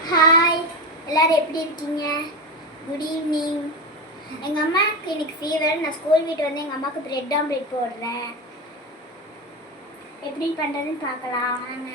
Hi, எல்லோரும் எப்படி இருக்கீங்க? Good evening. எங்கள் அம்மாவுக்கு இன்னைக்கு ஃபீவர். நான் ஸ்கூல் வீட்டு வந்து எங்கள் அம்மாவுக்கு பிரெட் ஆம்லேட் போடுறேன். எப்படி பண்ணுறதுன்னு பார்க்கலாம் வாங்க.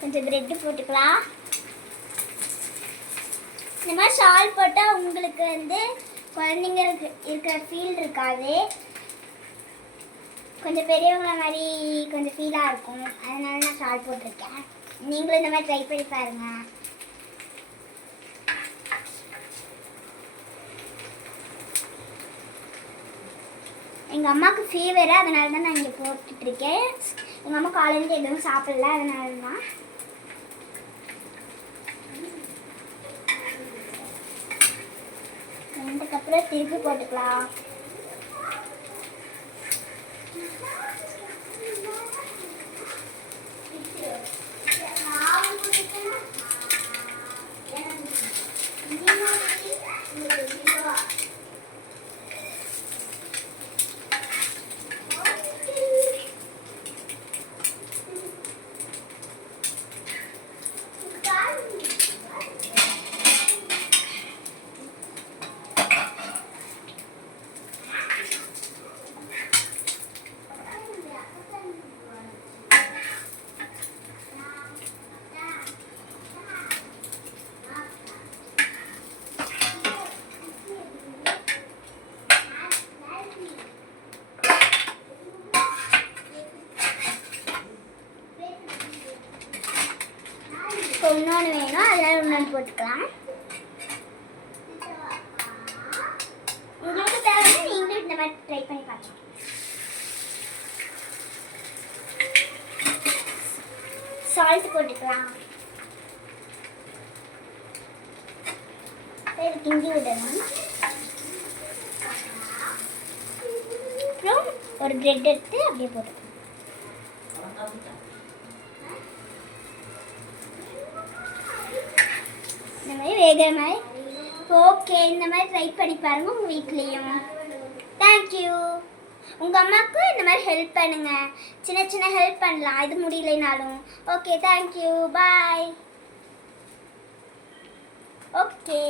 கொஞ்சம் பிரெட்டு போட்டுக்கலாம். இந்த மாதிரி சால்ட் போட்டால் உங்களுக்கு வந்து குழந்தைங்களுக்கு இருக்கிற ஃபீல் இருக்காது. கொஞ்சம் பெரியவங்கள மாதிரி கொஞ்சம் ஃபீலாக இருக்கும். அதனால நான் சால்ட் போட்டிருக்கேன். நீங்களும் இந்த மாதிரி ட்ரை பண்ணி பாருங்கள். எங்கள் அம்மாவுக்கு ஃபீவரு, அதனால தான் நான் இங்கே போட்டுட்ருக்கேன். எங்கள் அம்மா காலையில் எதுவும் சாப்பிடல, அதனால தான். அதுக்கப்புறம் திருப்பி போட்டுக்கலாம். இன்னொன்று வேணும், அதனால இன்னொன்று போட்டுக்கலாம். உங்களுக்கு தேவைன்னா நீங்களும் இந்த மாதிரி ட்ரை பண்ணி பார்க்கலாம். சால்ட் போட்டுக்கலாம். கிண்டி விடணும். அப்புறம் ஒரு பிரெட் எடுத்து அப்படியே போட்டுக்கலாம். இந்த மாதிரி வேகிற மாதிரி. ஓகே, இந்த மாதிரி ட்ரை பண்ணி பாருங்கள் உங்கள் வீட்லேயும். தேங்க்யூ. உங்கள் அம்மாவுக்கு இந்த மாதிரி ஹெல்ப் பண்ணுங்கள். சின்ன சின்ன ஹெல்ப் பண்ணலாம், இது முடியலைனாலும். ஓகே, தேங்க்யூ, பாய். ஓகே.